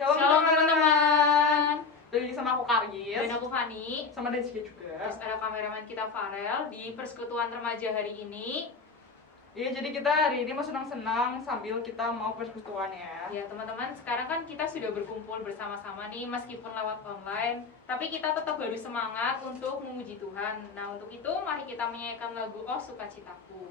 Shalom teman-teman. Lagi sama aku Kargis. Dan aku Fani. Sama Dezki juga. Terus ada kameramen kita Farel di persekutuan remaja hari ini. Iya, jadi kita hari ini mau senang-senang sambil kita mau persekutuan ya. Ya teman-teman, sekarang kan kita sudah berkumpul bersama-sama nih meskipun lewat online, tapi kita tetap harus semangat untuk memuji Tuhan. Nah untuk itu mari kita menyanyikan lagu Oh Sukacitaku.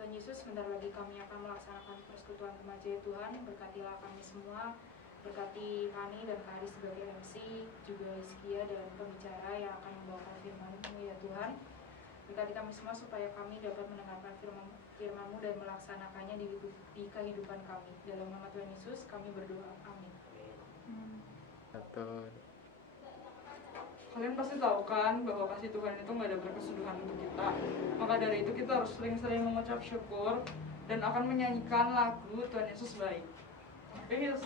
Tuhan Yesus, sebentar lagi kami akan melaksanakan persekutuan remaja Tuhan. Berkatilah kami semua, berkati Fani dan Kari sebagai MC, juga Rizkia dan pembicara yang akan membawakan firman-Mu ya Tuhan. Berkati kami semua supaya kami dapat mendengarkan firman-Mu dan melaksanakannya di kehidupan kami. Dalam nama Tuhan Yesus kami berdoa, amin. Betul. Kalian pasti tahu kan bahwa kasih Tuhan itu nggak ada berkesudahan untuk kita. Maka dari itu kita harus sering-sering mengucap syukur dan akan menyanyikan lagu Tuhan Yesus baik. Yes.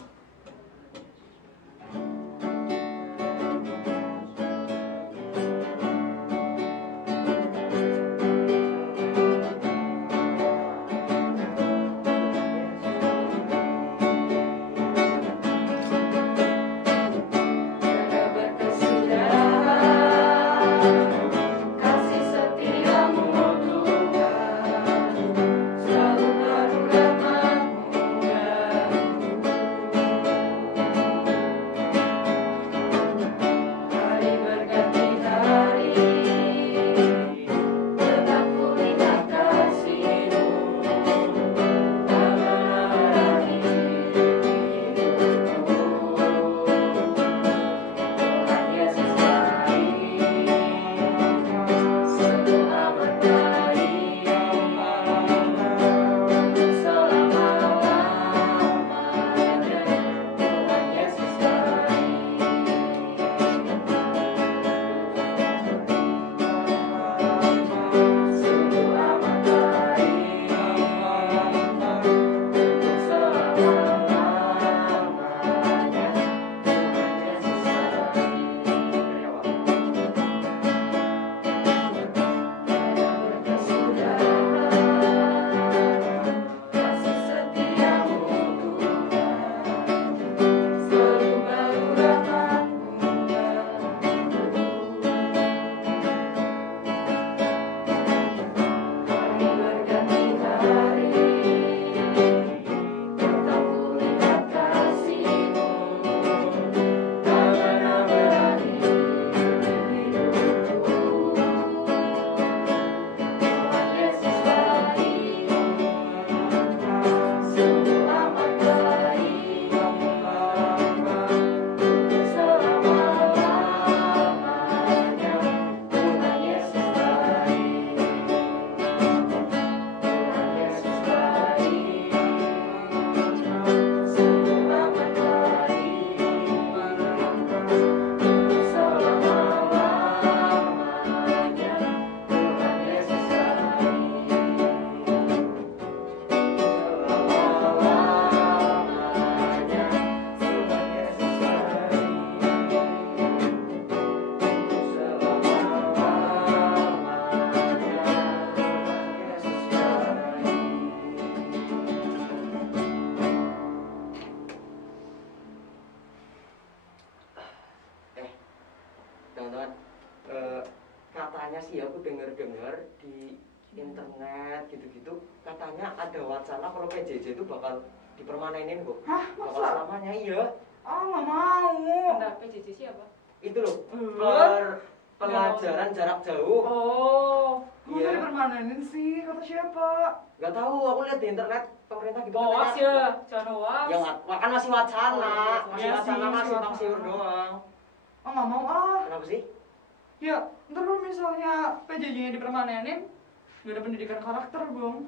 Selalu berdoa Katanya sih aku dengar-dengar di internet gitu-gitu, katanya ada wacana kalau PJJ itu bakal dipermanenin kok. Hah, bakal masa? selamanya. Iya, Nggak mau. Bentar, PJJ siapa? itu loh, Hah? pelajaran jarak jauh. Oh, masa Iya. dipermanenin sih? Kata siapa? Gak tahu, aku lihat di internet pemerintah gitu Hoax katanya. ya, jangan hoax. Ya kan masih wacana, Oh, masih iya wacana, sih, masih wacana. bang siur doang. Oh, nggak mau ah. Kenapa sih? Ya, ntar kalau misalnya PJJ-nya dipermanenin, nggak ada pendidikan karakter, Bang.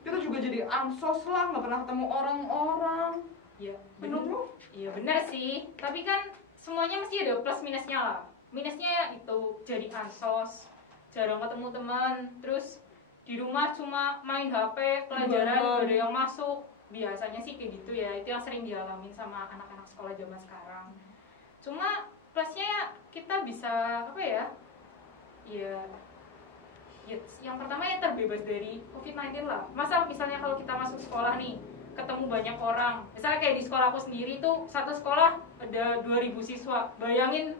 Kita juga jadi ansos lah, nggak pernah ketemu orang-orang. Iya, bener. Menurutmu? Iya benar sih, tapi kan semuanya mesti ada plus minusnya lah. Minusnya ya itu jadi ansos, jarang ketemu teman, terus di rumah cuma main HP, pelajaran Bener. gak ada yang masuk. Biasanya sih kayak gitu ya, itu yang sering dialamin sama anak-anak sekolah zaman sekarang. Cuma plusnya ya kita bisa apa ya? Ya, yang pertama ya terbebas dari COVID-19 lah. Masa misalnya kalau kita masuk sekolah nih, ketemu banyak orang. Misalnya kayak di sekolah aku sendiri tuh, satu sekolah ada 2000 siswa. Bayangin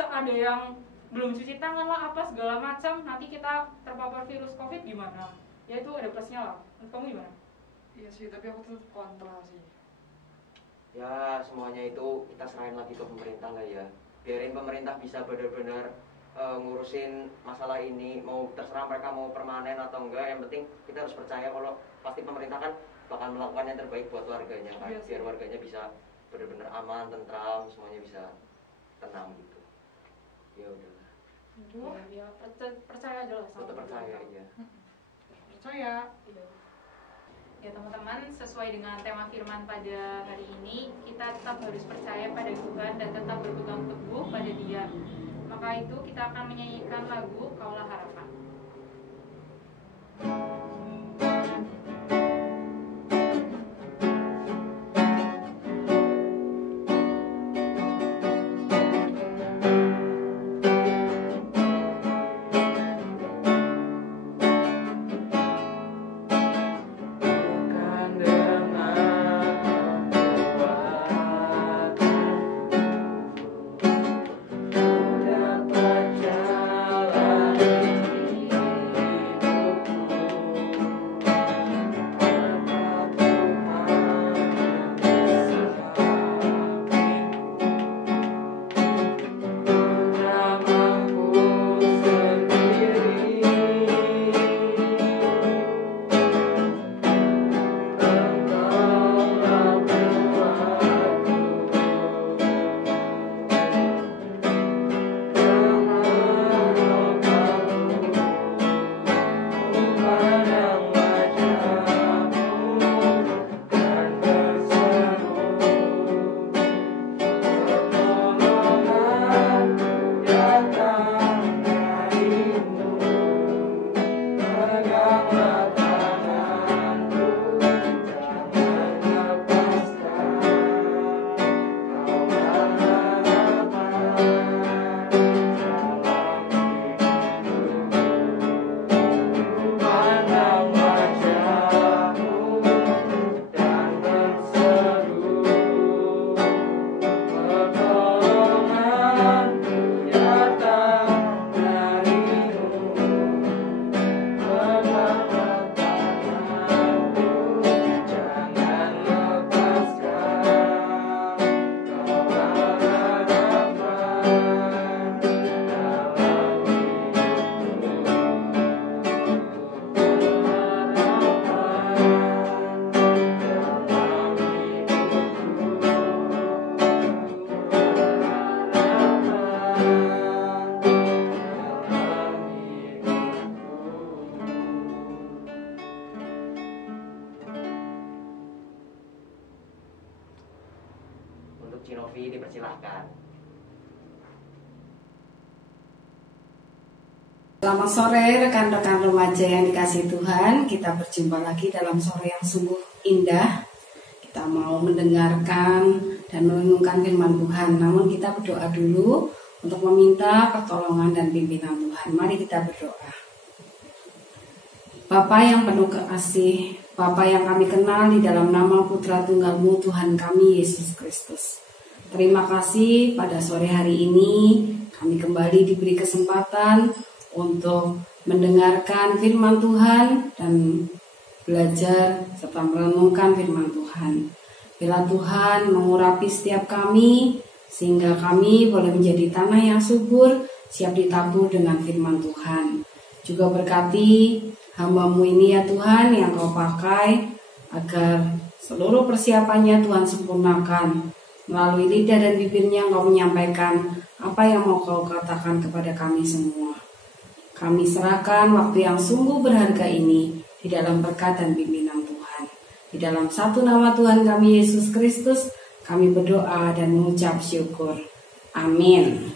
ada yang belum cuci tangan lah apa segala macam, nanti kita terpapar virus COVID gimana? Ya itu ada plusnya lah. Menurut kamu gimana? Iya sih, tapi aku tetap kontra sih. Ya semuanya itu kita serahin lagi ke pemerintah lah ya. Biarin pemerintah bisa benar-benar ngurusin masalah ini. Mau terserah mereka mau permanen atau enggak, yang penting kita harus percaya kalau pasti pemerintah kan bakal melakukan yang terbaik buat warganya kan. Iya sih. Biar warganya bisa benar-benar aman, tentram, semuanya bisa tenang gitu. Ya udah, Ya, percaya aja lah sama tetap percaya ya. Percaya. Iya. Ya teman-teman, sesuai dengan tema firman pada hari ini, kita tetap harus percaya pada Tuhan dan tetap berpegang teguh pada Dia. Maka itu kita akan menyanyikan lagu Kaulah Harapan. Bukan dengan kekuatan dapat jalani hidupku, maka Tuhan di sampingku, sendiri. Untuk Cinovi dipersilahkan. Selamat sore rekan-rekan remaja yang dikasihi Tuhan. Kita berjumpa lagi dalam sore yang sungguh indah. Kita mau mendengarkan dan merenungkan firman Tuhan. Namun kita berdoa dulu untuk meminta pertolongan dan pimpinan Tuhan. Mari kita berdoa. Bapa yang penuh kasih, Bapa yang kami kenal di dalam nama Putra Tunggal-Mu Tuhan kami Yesus Kristus. Terima kasih pada sore hari ini kami kembali diberi kesempatan untuk mendengarkan firman Tuhan dan belajar serta merenungkan firman Tuhan. Bila Tuhan mengurapi setiap kami sehingga kami boleh menjadi tanah yang subur, siap ditabur dengan firman Tuhan. Juga berkati hamba-Mu ini ya Tuhan yang Kau pakai agar seluruh persiapannya Tuhan sempurnakan. Melalui lidah dan bibirnya Engkau menyampaikan apa yang mau Kau katakan kepada kami semua. Kami serahkan waktu yang sungguh berharga ini di dalam berkat dan pimpinan Tuhan. Di dalam satu nama Tuhan kami Yesus Kristus, kami berdoa dan mengucap syukur. Amin.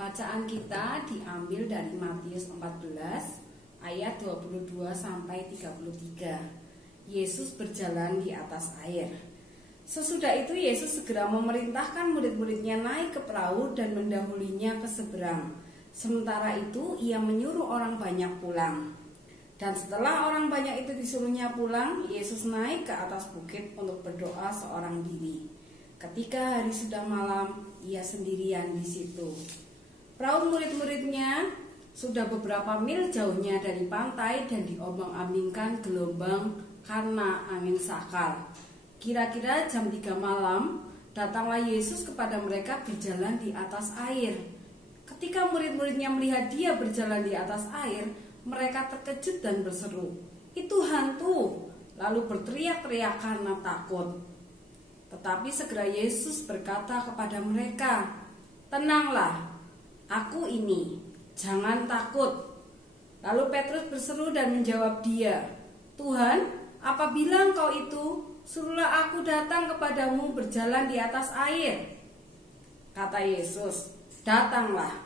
Bacaan kita diambil dari Matius 14 ayat 22 sampai 33. Yesus berjalan di atas air. Sesudah itu Yesus segera memerintahkan murid-muridnya naik ke perahu dan mendahulinya ke seberang. Sementara itu ia menyuruh orang banyak pulang. Dan setelah orang banyak itu disuruhnya pulang, Yesus naik ke atas bukit untuk berdoa seorang diri. Ketika hari sudah malam, ia sendirian di situ. Perahu murid-muridnya sudah beberapa mil jauhnya dari pantai dan diombang-ambingkan gelombang karena angin sakal. Kira-kira jam 3 malam, datanglah Yesus kepada mereka berjalan di atas air. Ketika murid-muridnya melihat dia berjalan di atas air, mereka terkejut dan berseru, "Itu hantu!" Lalu berteriak-teriak karena takut. Tetapi segera Yesus berkata kepada mereka, "Tenanglah, aku ini, jangan takut." Lalu Petrus berseru dan menjawab dia, "Tuhan, apabila Engkau itu, suruhlah aku datang kepadamu berjalan di atas air." Kata Yesus, "Datanglah."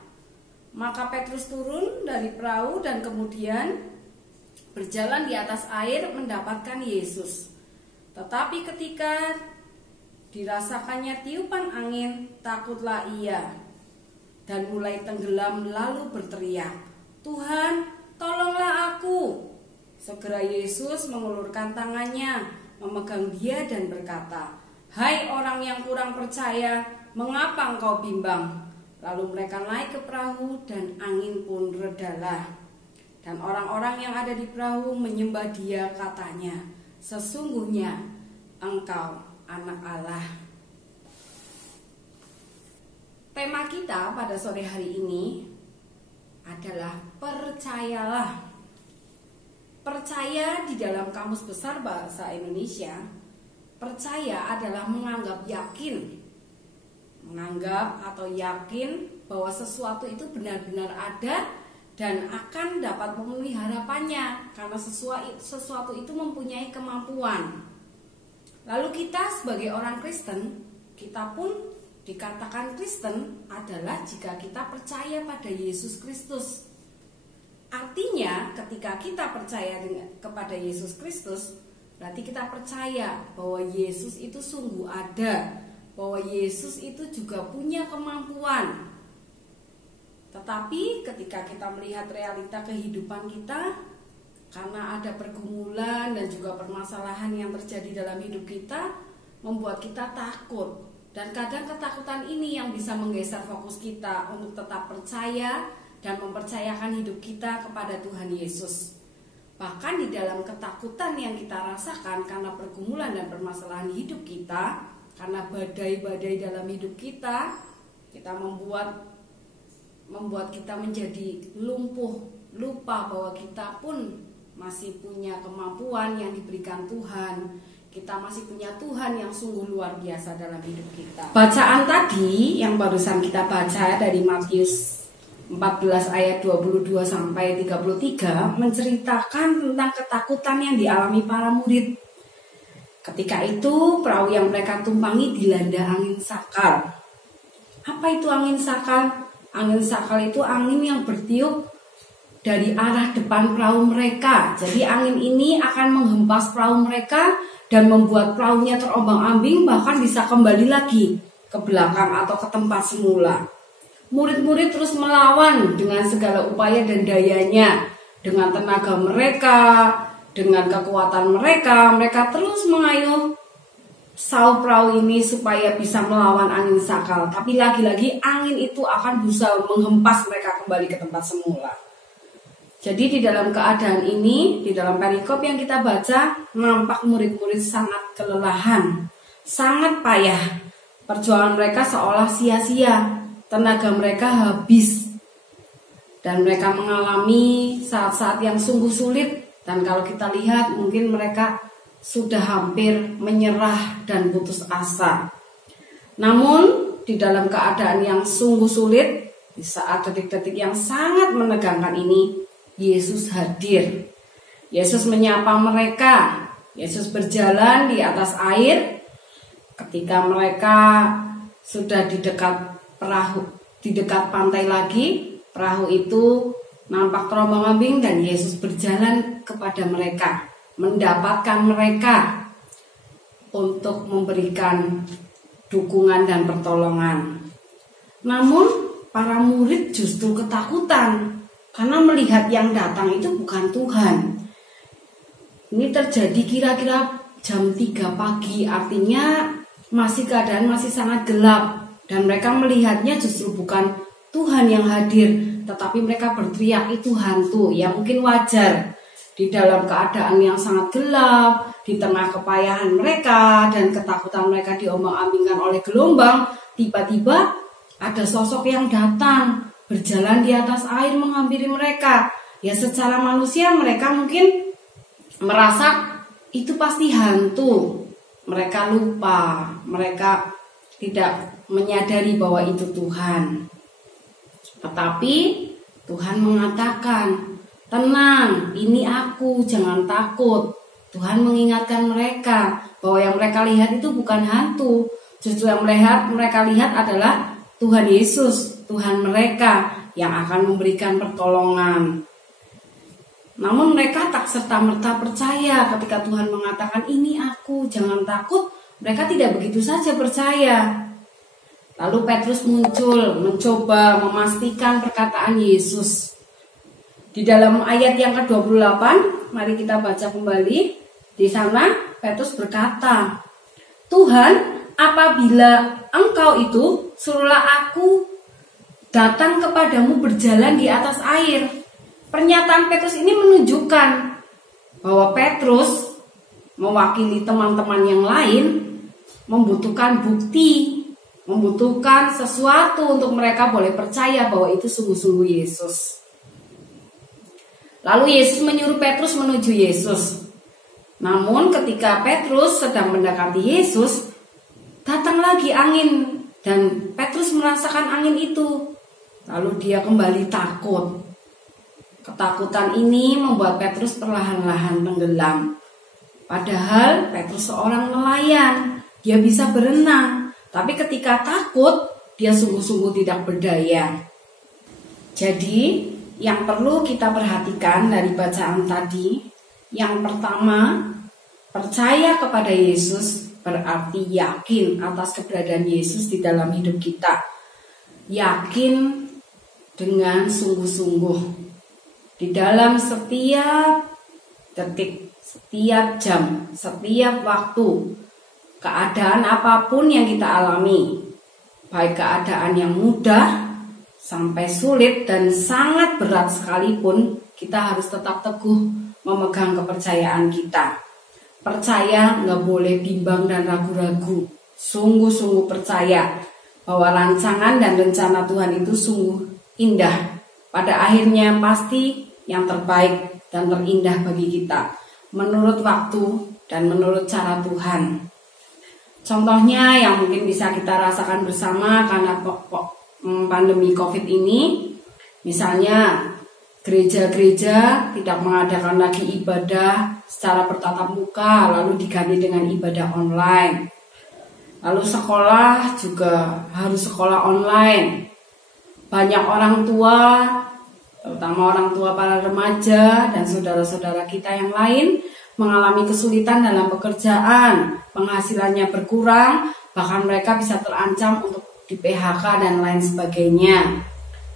Maka Petrus turun dari perahu dan kemudian berjalan di atas air mendapatkan Yesus. Tetapi ketika dirasakannya tiupan angin, takutlah ia dan mulai tenggelam lalu berteriak, "Tuhan, tolonglah aku." Segera Yesus mengulurkan tangannya, memegang dia dan berkata, "Hai orang yang kurang percaya, mengapa engkau bimbang?" Lalu mereka naik ke perahu dan angin pun redalah. Dan orang-orang yang ada di perahu menyembah dia, katanya, "Sesungguhnya engkau anak Allah." Tema kita pada sore hari ini adalah percayalah. Percaya di dalam Kamus Besar Bahasa Indonesia, percaya adalah menganggap yakin. Menganggap atau yakin bahwa sesuatu itu benar-benar ada dan akan dapat memenuhi harapannya karena sesuatu itu mempunyai kemampuan. Lalu kita sebagai orang Kristen, kita pun dikatakan Kristen adalah jika kita percaya pada Yesus Kristus. Artinya ketika kita percaya kepada Yesus Kristus, berarti kita percaya bahwa Yesus itu sungguh ada, bahwa Yesus itu juga punya kemampuan. Tetapi ketika kita melihat realita kehidupan kita, karena ada pergumulan dan juga permasalahan yang terjadi dalam hidup kita, membuat kita takut. Dan kadang ketakutan ini yang bisa menggeser fokus kita untuk tetap percaya dan mempercayakan hidup kita kepada Tuhan Yesus. Bahkan di dalam ketakutan yang kita rasakan karena pergumulan dan permasalahan hidup kita, karena badai-badai dalam hidup kita membuat kita menjadi lumpuh, lupa bahwa kita pun masih punya kemampuan yang diberikan Tuhan. Kita masih punya Tuhan yang sungguh luar biasa dalam hidup kita. Bacaan tadi yang barusan kita baca dari Matius 14 ayat 22 sampai 33 menceritakan tentang ketakutan yang dialami para murid. Ketika itu perahu yang mereka tumpangi dilanda angin sakal. Apa itu angin sakal? Angin sakal itu angin yang bertiup dari arah depan perahu mereka. Jadi angin ini akan menghempas perahu mereka dan membuat perahunya terombang-ambing, bahkan bisa kembali lagi ke belakang atau ke tempat semula. Murid-murid terus melawan dengan segala upaya dan dayanya, dengan tenaga mereka, dengan kekuatan mereka terus mengayuh perahu ini supaya bisa melawan angin sakal. Tapi lagi-lagi angin itu akan berusaha menghempas mereka kembali ke tempat semula. Jadi di dalam keadaan ini, di dalam perikop yang kita baca, nampak murid-murid sangat kelelahan, sangat payah. Perjuangan mereka seolah sia-sia, tenaga mereka habis. Dan mereka mengalami saat-saat yang sungguh sulit. Dan kalau kita lihat mungkin mereka sudah hampir menyerah dan putus asa. Namun di dalam keadaan yang sungguh sulit, di saat detik-detik yang sangat menegangkan ini, Yesus hadir. Yesus menyapa mereka. Yesus berjalan di atas air. Ketika mereka sudah di dekat perahu, di dekat pantai lagi, perahu itu nampak terombang-ambing dan Yesus berjalan kepada mereka, mendapatkan mereka untuk memberikan dukungan dan pertolongan. Namun para murid justru ketakutan karena melihat yang datang itu bukan Tuhan. Ini terjadi kira-kira jam 3 pagi, artinya keadaan masih sangat gelap. Dan mereka melihatnya justru bukan Tuhan yang hadir, tetapi mereka berteriak itu hantu. Ya mungkin wajar di dalam keadaan yang sangat gelap, di tengah kepayahan mereka dan ketakutan mereka diombang-ambingkan oleh gelombang, tiba-tiba ada sosok yang datang, berjalan di atas air menghampiri mereka. Ya secara manusia mereka mungkin merasa itu pasti hantu. Mereka lupa, mereka tidak menyadari bahwa itu Tuhan. Tetapi Tuhan mengatakan, tenang, ini aku, jangan takut. Tuhan mengingatkan mereka bahwa yang mereka lihat itu bukan hantu. Justru yang mereka lihat adalah Tuhan Yesus, Tuhan mereka yang akan memberikan pertolongan. Namun mereka tak serta-merta percaya ketika Tuhan mengatakan ini aku, jangan takut. Mereka tidak begitu saja percaya. Lalu Petrus muncul mencoba memastikan perkataan Yesus. Di dalam ayat yang ke-28, mari kita baca kembali. Di sana Petrus berkata, Tuhan, apabila Engkau itu, suruhlah aku datang kepadamu berjalan di atas air. Pernyataan Petrus ini menunjukkan bahwa Petrus mewakili teman-teman yang lain membutuhkan bukti, membutuhkan sesuatu untuk mereka boleh percaya bahwa itu sungguh-sungguh Yesus. Lalu Yesus menyuruh Petrus menuju Yesus. Namun ketika Petrus sedang mendekati Yesus, datang lagi angin dan Petrus merasakan angin itu. Lalu dia kembali takut. Ketakutan ini membuat Petrus perlahan-lahan tenggelam. Padahal Petrus seorang nelayan, dia bisa berenang. Tapi ketika takut, dia sungguh-sungguh tidak berdaya. Jadi, yang perlu kita perhatikan dari bacaan tadi, yang pertama, percaya kepada Yesus berarti yakin atas keberadaan Yesus di dalam hidup kita. Yakin dengan sungguh-sungguh. Di dalam setiap detik, setiap jam, setiap waktu, keadaan apapun yang kita alami, baik keadaan yang mudah sampai sulit dan sangat berat sekalipun, kita harus tetap teguh memegang kepercayaan kita. Percaya, nggak boleh bimbang dan ragu-ragu. Sungguh-sungguh percaya bahwa rancangan dan rencana Tuhan itu sungguh indah. Pada akhirnya pasti yang terbaik dan terindah bagi kita, menurut waktu dan menurut cara Tuhan. Contohnya yang mungkin bisa kita rasakan bersama karena pandemi COVID ini, misalnya gereja-gereja tidak mengadakan lagi ibadah secara bertatap muka, lalu diganti dengan ibadah online. Lalu sekolah juga harus sekolah online. Banyak orang tua, terutama orang tua para remaja dan saudara-saudara kita yang lain, mengalami kesulitan dalam pekerjaan, penghasilannya berkurang, bahkan mereka bisa terancam untuk di PHK dan lain sebagainya.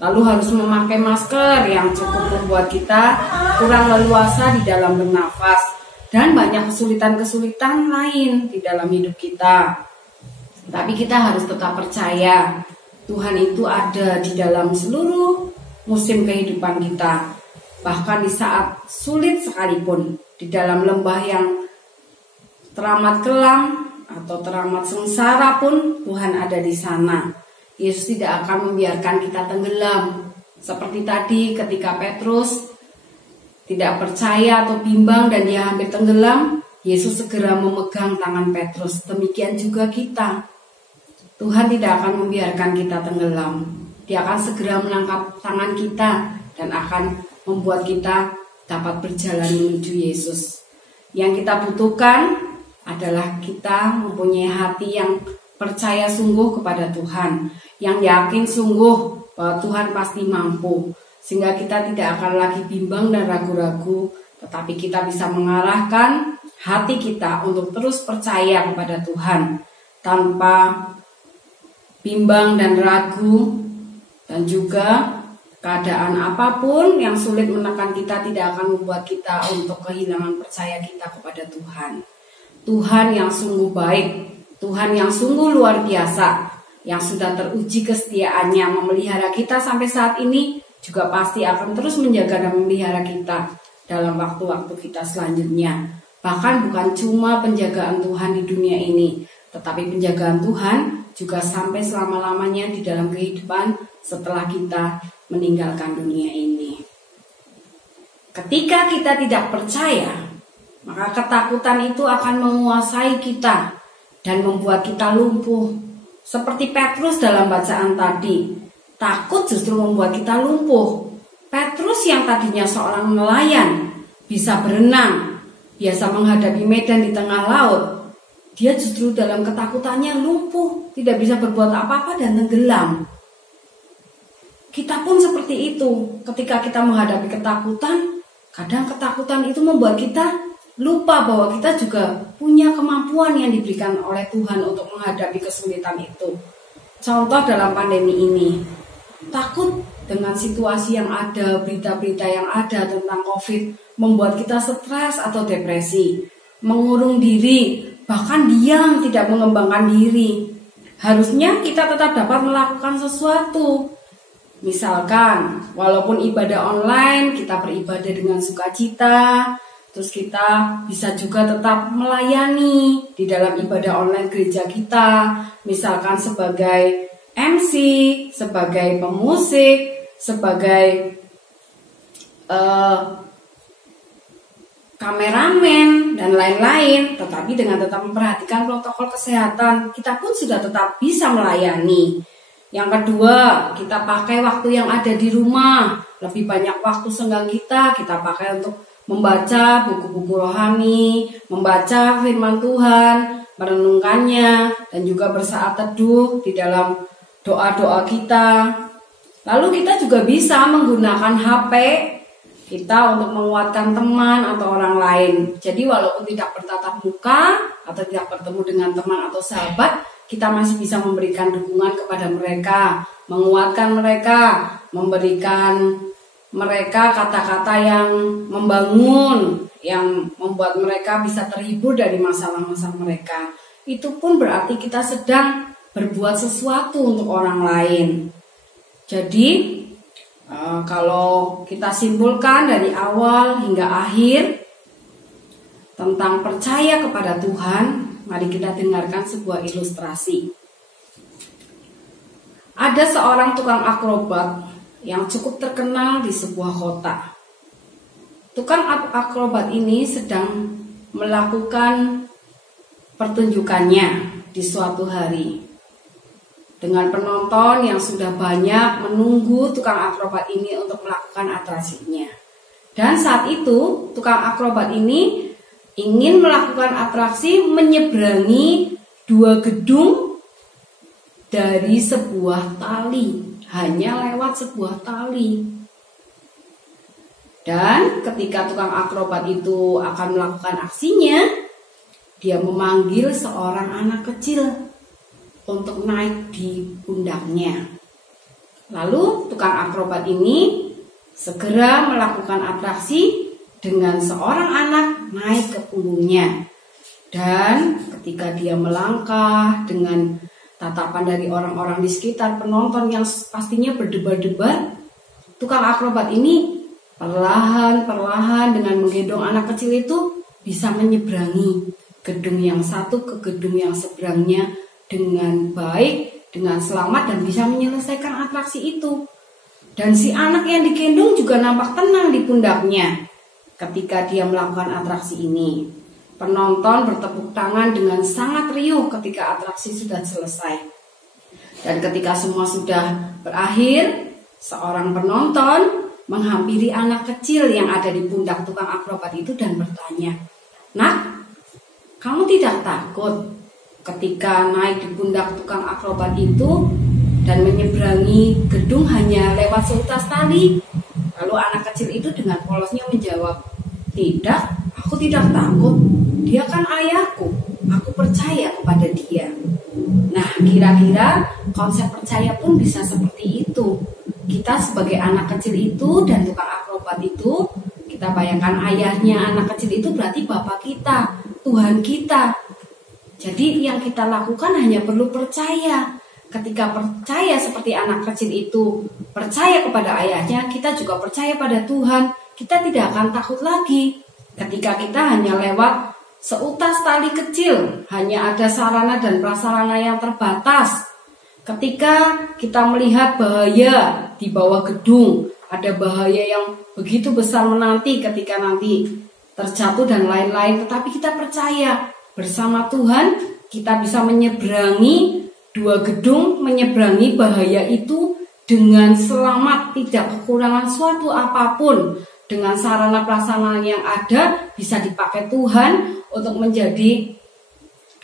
Lalu harus memakai masker yang cukup membuat kita kurang leluasa di dalam bernafas. dan banyak kesulitan-kesulitan lain di dalam hidup kita. Tapi kita harus tetap percaya Tuhan itu ada di dalam seluruh musim kehidupan kita. Bahkan di saat sulit sekalipun, di dalam lembah yang teramat kelam atau teramat sengsara pun Tuhan ada di sana. Yesus tidak akan membiarkan kita tenggelam. Seperti tadi ketika Petrus tidak percaya atau bimbang dan dia hampir tenggelam, Yesus segera memegang tangan Petrus. Demikian juga kita. Tuhan tidak akan membiarkan kita tenggelam. Dia akan segera menangkap tangan kita dan akan membuat kita dapat berjalan menuju Yesus. Yang kita butuhkan adalah kita mempunyai hati yang percaya sungguh kepada Tuhan, yang yakin sungguh bahwa Tuhan pasti mampu, sehingga kita tidak akan lagi bimbang dan ragu-ragu, tetapi kita bisa mengarahkan hati kita untuk terus percaya kepada Tuhan tanpa bimbang dan ragu, dan juga keadaan apapun yang sulit menekan kita tidak akan membuat kita untuk kehilangan percaya kita kepada Tuhan. Tuhan yang sungguh baik, Tuhan yang sungguh luar biasa, yang sudah teruji kesetiaannya memelihara kita sampai saat ini, juga pasti akan terus menjaga dan memelihara kita dalam waktu-waktu kita selanjutnya. Bahkan bukan cuma penjagaan Tuhan di dunia ini, tetapi penjagaan Tuhan juga sampai selama-lamanya di dalam kehidupan setelah kita meninggalkan dunia ini. Ketika kita tidak percaya, maka ketakutan itu akan menguasai kita dan membuat kita lumpuh. Seperti Petrus dalam bacaan tadi, takut justru membuat kita lumpuh. Petrus yang tadinya seorang nelayan, bisa berenang, biasa menghadapi medan di tengah laut, dia justru dalam ketakutannya lumpuh, tidak bisa berbuat apa-apa dan tenggelam. Kita pun seperti itu. Ketika kita menghadapi ketakutan, kadang ketakutan itu membuat kita lupa bahwa kita juga punya kemampuan yang diberikan oleh Tuhan untuk menghadapi kesulitan itu. Contoh dalam pandemi ini, takut dengan situasi yang ada, berita-berita yang ada tentang COVID membuat kita stres atau depresi, mengurung diri, bahkan diam, tidak mengembangkan diri. Harusnya kita tetap dapat melakukan sesuatu. Misalkan, walaupun ibadah online, kita beribadah dengan sukacita, terus kita bisa juga tetap melayani di dalam ibadah online gereja kita. Misalkan sebagai MC, sebagai pemusik, sebagai kameramen dan lain-lain, tetapi dengan tetap memperhatikan protokol kesehatan, kita pun sudah tetap bisa melayani. Yang kedua, kita pakai waktu yang ada di rumah, lebih banyak waktu senggang kita pakai untuk membaca buku-buku rohani, membaca firman Tuhan, merenungkannya, dan juga bersaat teduh di dalam doa-doa kita. Lalu kita juga bisa menggunakan HP kita untuk menguatkan teman atau orang lain. Jadi walaupun tidak bertatap muka atau tidak bertemu dengan teman atau sahabat, kita masih bisa memberikan dukungan kepada mereka, menguatkan mereka, memberikan mereka kata-kata yang membangun, yang membuat mereka bisa terhibur dari masalah-masalah mereka. Itu pun berarti kita sedang berbuat sesuatu untuk orang lain. Jadi kalau kita simpulkan dari awal hingga akhir tentang percaya kepada Tuhan, mari kita dengarkan sebuah ilustrasi. Ada seorang tukang akrobat yang cukup terkenal di sebuah kota. Tukang akrobat ini sedang melakukan pertunjukannya di suatu hari. Dengan penonton yang sudah banyak menunggu tukang akrobat ini untuk melakukan atraksinya. Dan saat itu tukang akrobat ini ingin melakukan atraksi menyeberangi 2 gedung dari sebuah tali. Hanya lewat sebuah tali. Dan ketika tukang akrobat itu akan melakukan aksinya, dia memanggil seorang anak kecil untuk naik di pundaknya. Lalu tukang akrobat ini segera melakukan atraksi dengan seorang anak naik ke punggungnya. Dan ketika dia melangkah dengan tatapan dari orang-orang di sekitar, penonton yang pastinya berdebar-debar, tukang akrobat ini perlahan-perlahan dengan menggendong anak kecil itu bisa menyeberangi gedung yang satu ke gedung yang seberangnya dengan baik, dengan selamat, dan bisa menyelesaikan atraksi itu. Dan si anak yang digendong juga nampak tenang di pundaknya ketika dia melakukan atraksi ini. Penonton bertepuk tangan dengan sangat riuh ketika atraksi sudah selesai. Dan ketika semua sudah berakhir, seorang penonton menghampiri anak kecil yang ada di pundak tukang akrobat itu dan bertanya, "Nak, kamu tidak takut ketika naik di pundak tukang akrobat itu dan menyeberangi gedung hanya lewat seutas tali?" Lalu anak kecil itu dengan polosnya menjawab, "Tidak, aku tidak takut. Dia kan ayahku. Aku percaya kepada dia." Nah, kira-kira konsep percaya pun bisa seperti itu. Kita sebagai anak kecil itu dan tukang akrobat itu, kita bayangkan ayahnya anak kecil itu berarti Bapak kita, Tuhan kita. Jadi yang kita lakukan hanya perlu percaya. Ketika percaya seperti anak kecil itu, percaya kepada ayahnya, kita juga percaya pada Tuhan. Kita tidak akan takut lagi. Ketika kita hanya lewat seutas tali kecil, hanya ada sarana dan prasarana yang terbatas. Ketika kita melihat bahaya di bawah gedung, ada bahaya yang begitu besar menanti ketika nanti terjatuh dan lain-lain, tetapi kita percaya bersama Tuhan kita bisa menyeberangi dua gedung, menyeberangi bahaya itu dengan selamat, tidak kekurangan suatu apapun. Dengan sarana prasarana yang ada bisa dipakai Tuhan untuk menjadi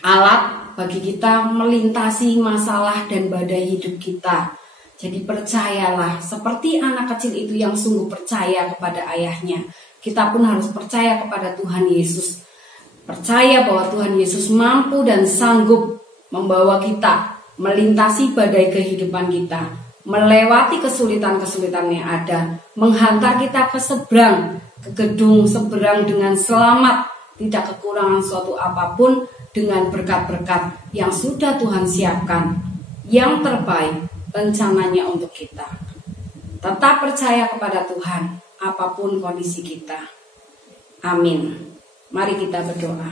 alat bagi kita melintasi masalah dan badai hidup kita. Jadi percayalah, seperti anak kecil itu yang sungguh percaya kepada ayahnya, kita pun harus percaya kepada Tuhan Yesus. Percaya bahwa Tuhan Yesus mampu dan sanggup membawa kita melintasi badai kehidupan kita, melewati kesulitan-kesulitan yang ada, menghantar kita ke seberang, ke gedung seberang dengan selamat, tidak kekurangan suatu apapun, dengan berkat-berkat yang sudah Tuhan siapkan, yang terbaik rencananya untuk kita. Tetap percaya kepada Tuhan, apapun kondisi kita. Amin. Mari kita berdoa.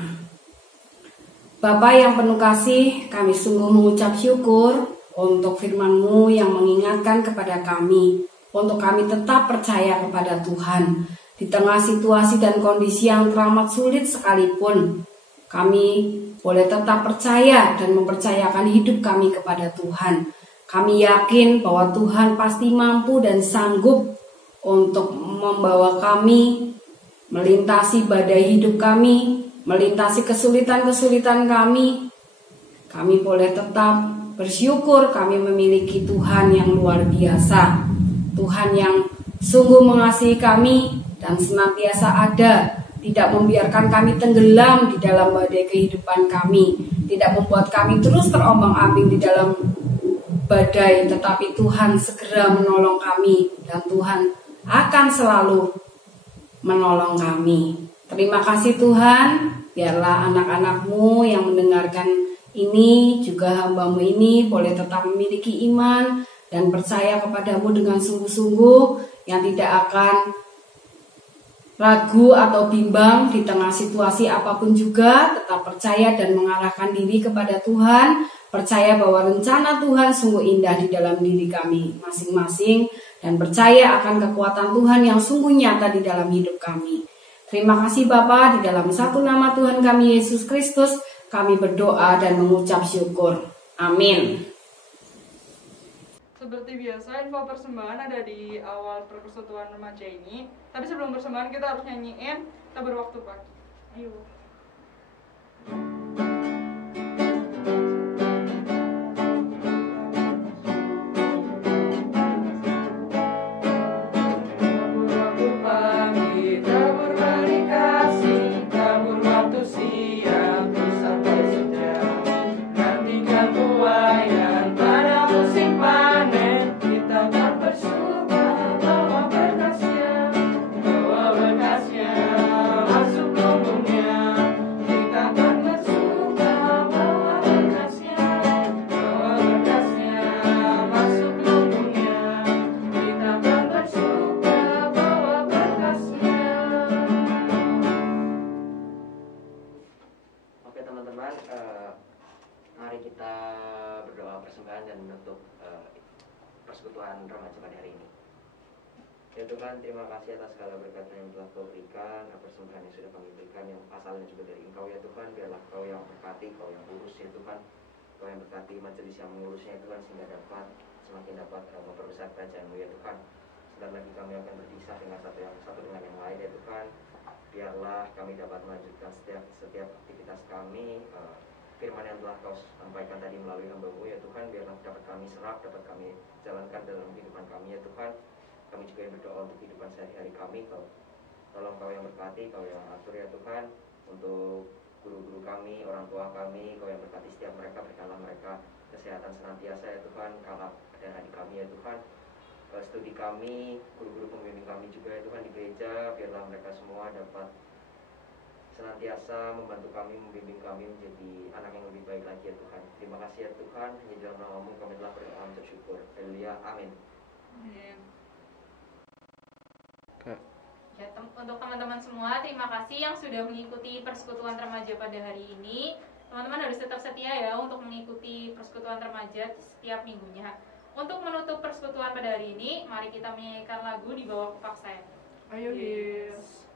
Bapa yang penuh kasih, kami sungguh mengucap syukur untuk firman-Mu yang mengingatkan kepada kami, untuk kami tetap percaya kepada Tuhan. Di tengah situasi dan kondisi yang teramat sulit sekalipun, kami boleh tetap percaya dan mempercayakan hidup kami kepada Tuhan. Kami yakin bahwa Tuhan pasti mampu dan sanggup untuk membawa kami melintasi badai hidup kami, melintasi kesulitan-kesulitan kami. Kami boleh tetap bersyukur kami memiliki Tuhan yang luar biasa, Tuhan yang sungguh mengasihi kami dan senantiasa ada, tidak membiarkan kami tenggelam di dalam badai kehidupan kami, tidak membuat kami terus terombang-ambing di dalam badai, tetapi Tuhan segera menolong kami dan Tuhan akan selalu menolong kami. Terima kasih Tuhan, biarlah anak-anak-Mu yang mendengarkan ini, juga hamba-Mu ini boleh tetap memiliki iman dan percaya kepada-Mu dengan sungguh-sungguh, yang tidak akan ragu atau bimbang di tengah situasi apapun juga, tetap percaya dan mengarahkan diri kepada Tuhan, percaya bahwa rencana Tuhan sungguh indah di dalam diri kami masing-masing, dan percaya akan kekuatan Tuhan yang sungguh nyata di dalam hidup kami. Terima kasih Bapa, di dalam satu nama Tuhan kami Yesus Kristus, kami berdoa dan mengucap syukur. Amin. Seperti biasa, info persembahan ada di awal persekutuan remaja ini. Tapi sebelum persembahan kita harus nyanyiin Kita Berwaktu Pagi. Ayo. Berkasnya persekutuan remaja pada hari ini. Ya Tuhan, terima kasih atas segala berkat yang telah Kau berikan, persembahan yang sudah kami berikan, yang asalnya juga dari Engkau ya Tuhan. Biarlah Kau yang berkati, Kau yang urus ya Tuhan, Kau yang berkati majelis yang mengurusnya ya Tuhan, sehingga semakin dapat memperbesar kerajaan-Mu ya Tuhan. Sebentar lagi kami akan berpisah dengan satu dengan yang lain ya Tuhan. Biarlah kami dapat melanjutkan setiap aktivitas kami, firman yang telah Kau sampaikan tadi melalui hamba-Mu ya Tuhan. Biarlah dapat kami serap, dapat kami jalankan dalam kehidupan kami ya Tuhan. Kami juga yang berdoa untuk kehidupan sehari-hari kami. Tolong Kau yang berkati, Kau yang atur ya Tuhan. Untuk guru-guru kami, orang tua kami, Kau yang berkati setiap mereka, berkala mereka kesehatan senantiasa ya Tuhan. Kalau dan adik kami ya Tuhan, studi kami, guru-guru pembimbing kami juga ya Tuhan di gereja. Biarlah mereka semua dapat senantiasa membantu kami, membimbing kami menjadi anak yang lebih baik lagi ya Tuhan. Terima kasih ya Tuhan, hanya dalam nama-Mu kami telah berdoa dan bersyukur. Haleluya, amin. Amin. Ya, untuk teman-teman semua, terima kasih yang sudah mengikuti persekutuan remaja pada hari ini. Teman-teman harus tetap setia ya untuk mengikuti persekutuan remaja setiap minggunya. Untuk menutup persekutuan pada hari ini, mari kita menyanyikan lagu Di Bawah Kepak Sayap. Ayo, Yes.